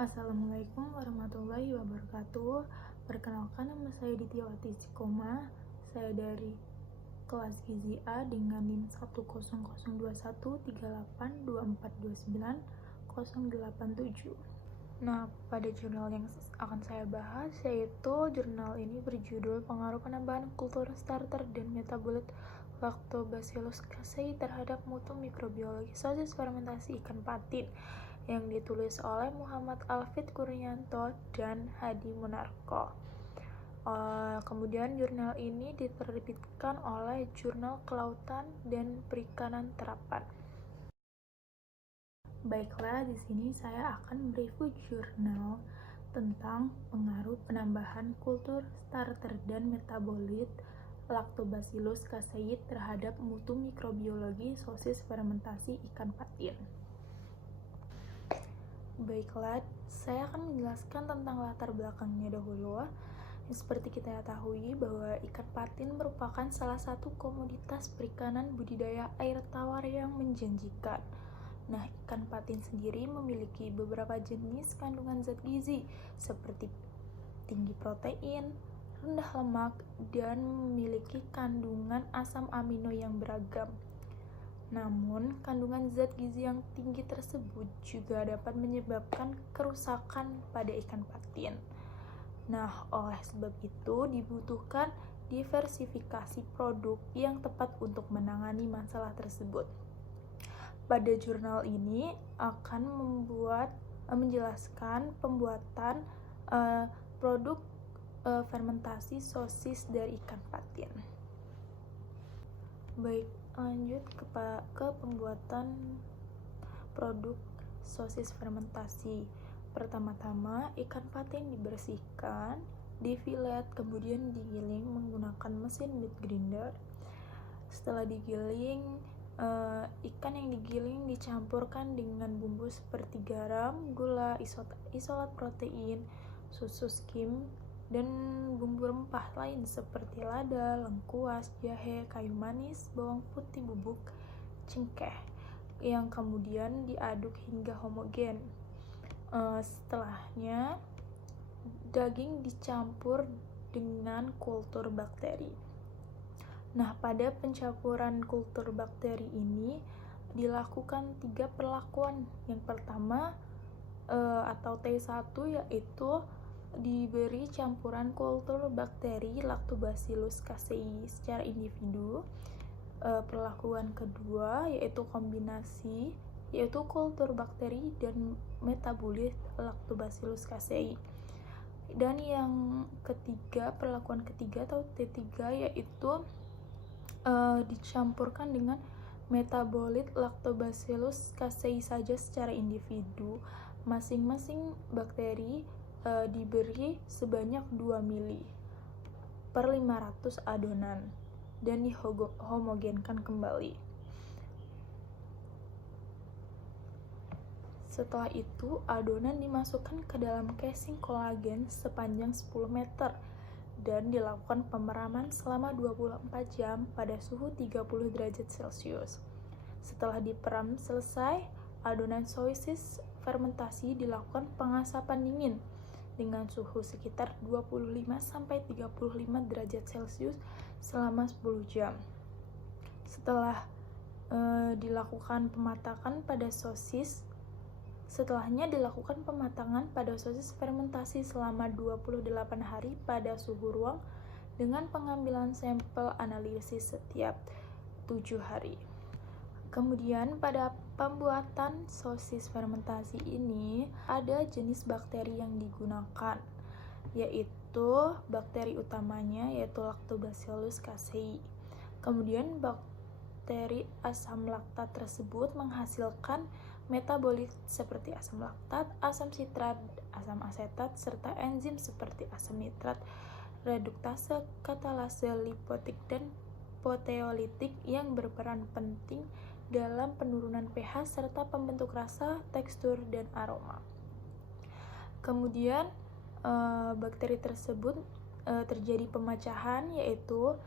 Assalamualaikum warahmatullahi wabarakatuh. Perkenalkan, nama saya Ditya Wati Cikoma. Saya dari kelas Gizi A dengan NIM 100213824290887. Nah, pada jurnal yang akan saya bahas yaitu jurnal ini berjudul Pengaruh Penambahan Kultur Starter dan Metabolit Lactobacillus casei terhadap mutu mikrobiologi sosis fermentasi ikan patin, yang ditulis oleh Muhammad Alfit Kurnianto dan Hadi Munarko. Kemudian jurnal ini diterbitkan oleh Jurnal Kelautan dan Perikanan Terapan. Baiklah, di sini saya akan mereview jurnal tentang pengaruh penambahan kultur starter dan metabolit Lactobacillus casei terhadap mutu mikrobiologi sosis fermentasi ikan patin. Baiklah, saya akan menjelaskan tentang latar belakangnya dahulu. Seperti kita ketahui bahwa ikan patin merupakan salah satu komoditas perikanan budidaya air tawar yang menjanjikan. Nah, ikan patin sendiri memiliki beberapa jenis kandungan zat gizi seperti tinggi protein, rendah lemak, dan memiliki kandungan asam amino yang beragam. Namun, kandungan zat gizi yang tinggi tersebut juga dapat menyebabkan kerusakan pada ikan patin. Nah, oleh sebab itu dibutuhkan diversifikasi produk yang tepat untuk menangani masalah tersebut. Pada jurnal ini akan menjelaskan pembuatan produk fermentasi sosis dari ikan patin. Baik, lanjut ke pembuatan produk sosis fermentasi. Pertama-tama, ikan patin dibersihkan, difilet, kemudian digiling menggunakan mesin meat grinder. Setelah digiling, ikan yang digiling dicampurkan dengan bumbu seperti garam, gula, isolat protein, susu skim, dan bumbu rempah lain seperti lada, lengkuas, jahe, kayu manis, bawang putih bubuk, cengkeh, yang kemudian diaduk hingga homogen. Setelahnya, daging dicampur dengan kultur bakteri. Nah, pada pencampuran kultur bakteri ini dilakukan 3 perlakuan. Yang pertama atau T1 yaitu diberi campuran kultur bakteri Lactobacillus casei secara individu. Perlakuan kedua yaitu kombinasi, yaitu kultur bakteri dan metabolit Lactobacillus casei. Dan yang ketiga, perlakuan ketiga atau T3 yaitu dicampurkan dengan metabolit Lactobacillus casei saja secara individu. Masing-masing bakteri diberi sebanyak 2 mili per 500 adonan dan dihomogenkan kembali. Setelah itu, adonan dimasukkan ke dalam casing kolagen sepanjang 10 meter dan dilakukan pemeraman selama 24 jam pada suhu 30 derajat Celcius. Setelah diperam selesai, adonan sosis fermentasi dilakukan pengasapan dingin dengan suhu sekitar 25-35 derajat Celcius selama 10 jam. Setelah dilakukan pematangan pada sosis, Setelahnya dilakukan pematangan pada sosis fermentasi selama 28 hari pada suhu ruang dengan pengambilan sampel analisis setiap 7 hari. Kemudian pada pembuatan sosis fermentasi ini ada jenis bakteri yang digunakan, yaitu bakteri utamanya yaitu Lactobacillus casei. Kemudian bakteri asam laktat tersebut menghasilkan metabolit seperti asam laktat, asam sitrat, asam asetat, serta enzim seperti asam nitrat, reduktase, katalase, lipotik, dan proteolitik yang berperan penting dalam penurunan pH serta pembentuk rasa, tekstur, dan aroma. Kemudian bakteri tersebut terjadi pemecahan, yaitu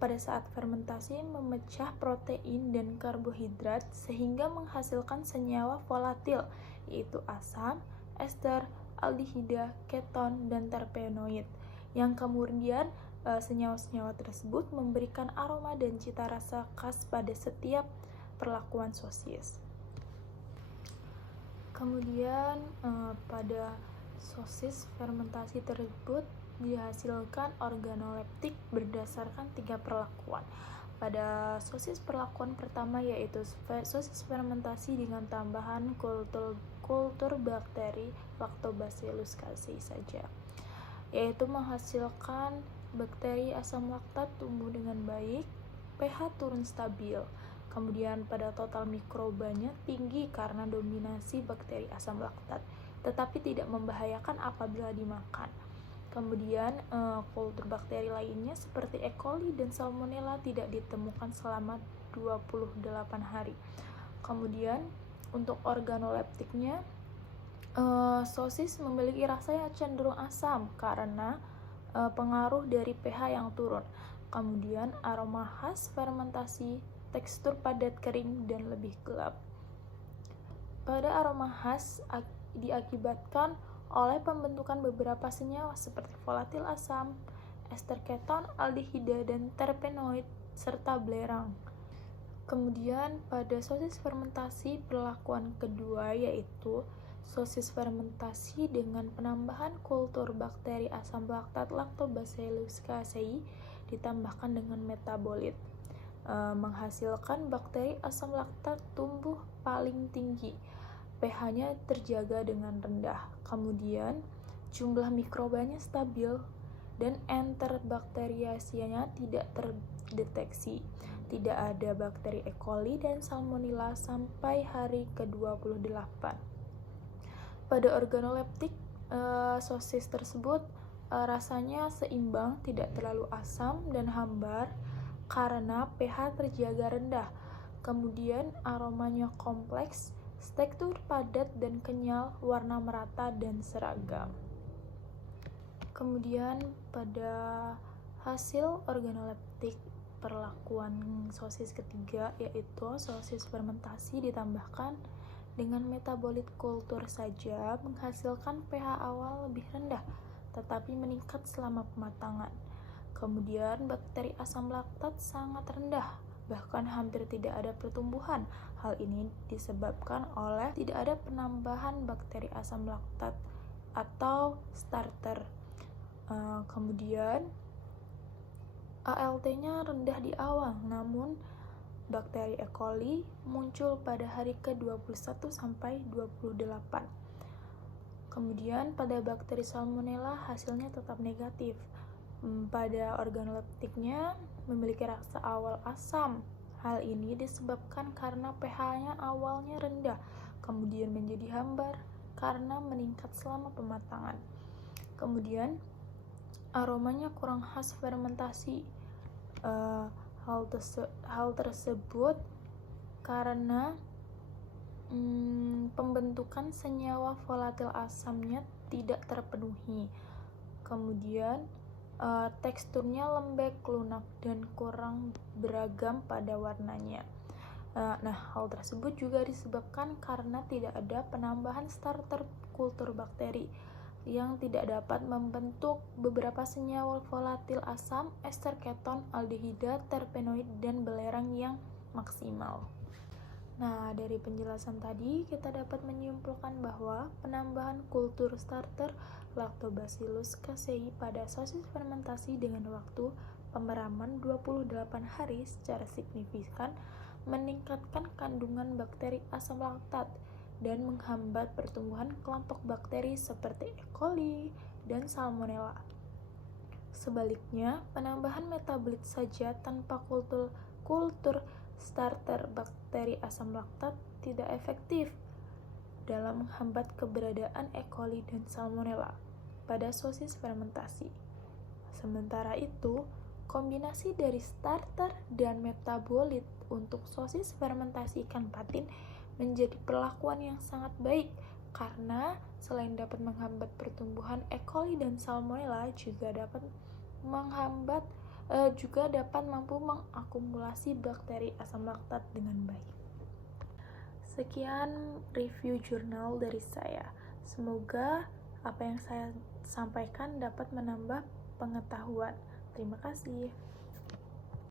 pada saat fermentasi memecah protein dan karbohidrat sehingga menghasilkan senyawa volatil yaitu asam ester, aldehida, keton, dan terpenoid. Yang kemudian senyawa-senyawa tersebut memberikan aroma dan cita rasa khas pada setiap perlakuan sosis. Kemudian pada sosis fermentasi tersebut dihasilkan organoleptik berdasarkan 3 perlakuan. Pada sosis perlakuan pertama yaitu sosis fermentasi dengan tambahan kultur bakteri Lactobacillus casei saja, yaitu menghasilkan bakteri asam laktat tumbuh dengan baik, pH turun stabil. Kemudian pada total mikrobanya tinggi karena dominasi bakteri asam laktat, tetapi tidak membahayakan apabila dimakan. Kemudian kultur bakteri lainnya seperti E. coli dan Salmonella tidak ditemukan selama 28 hari. Kemudian untuk organoleptiknya, sosis memiliki rasa yang cenderung asam karena pengaruh dari pH yang turun. Kemudian aroma khas fermentasi, tekstur padat kering dan lebih gelap. Pada aroma khas diakibatkan oleh pembentukan beberapa senyawa seperti volatil asam, ester keton, aldehida, dan terpenoid, serta belerang. Kemudian pada sosis fermentasi perlakuan kedua yaitu sosis fermentasi dengan penambahan kultur bakteri asam laktat Lactobacillus casei ditambahkan dengan metabolit, menghasilkan bakteri asam laktat tumbuh paling tinggi. pH-nya terjaga dengan rendah. Kemudian jumlah mikrobanya stabil dan enterbakteriasianya tidak terdeteksi. Tidak ada bakteri E. coli dan Salmonella sampai hari ke-28. Pada organoleptik, sosis tersebut rasanya seimbang, tidak terlalu asam dan hambar karena pH terjaga rendah. Kemudian aromanya kompleks, tekstur padat dan kenyal, warna merata dan seragam. Kemudian pada hasil organoleptik perlakuan sosis ketiga yaitu sosis fermentasi ditambahkan dengan metabolit kultur saja menghasilkan pH awal lebih rendah tetapi meningkat selama pematangan. Kemudian bakteri asam laktat sangat rendah, bahkan hampir tidak ada pertumbuhan. Hal ini disebabkan oleh tidak ada penambahan bakteri asam laktat atau starter. Kemudian ALT-nya rendah di awal, namun bakteri E. coli muncul pada hari ke-21 sampai 28. Kemudian pada bakteri Salmonella hasilnya tetap negatif. Pada organoleptiknya memiliki rasa awal asam. Hal ini disebabkan karena pH-nya awalnya rendah, kemudian menjadi hambar karena meningkat selama pematangan. Kemudian aromanya kurang khas fermentasi. Hal tersebut karena pembentukan senyawa volatil asamnya tidak terpenuhi. Kemudian teksturnya lembek, lunak, dan kurang beragam pada warnanya. Hal tersebut juga disebabkan karena tidak ada penambahan starter kultur bakteri yang tidak dapat membentuk beberapa senyawa volatil asam, ester keton, aldehida, terpenoid, dan belerang yang maksimal. Dari penjelasan tadi kita dapat menyimpulkan bahwa penambahan kultur starter Lactobacillus casei pada sosis fermentasi dengan waktu pemeraman 28 hari secara signifikan meningkatkan kandungan bakteri asam laktat dan menghambat pertumbuhan kelompok bakteri seperti E. coli dan Salmonella. Sebaliknya, penambahan metabolit saja tanpa kultur starter bakteri asam laktat tidak efektif dalam menghambat keberadaan E. coli dan Salmonella pada sosis fermentasi. Sementara itu, kombinasi dari starter dan metabolit untuk sosis fermentasi ikan patin menjadi perlakuan yang sangat baik karena selain dapat menghambat pertumbuhan E. coli dan Salmonella juga dapat mampu mengakumulasi bakteri asam laktat dengan baik. Sekian review jurnal dari saya. Semoga apa yang saya sampaikan dapat menambah pengetahuan. Terima kasih.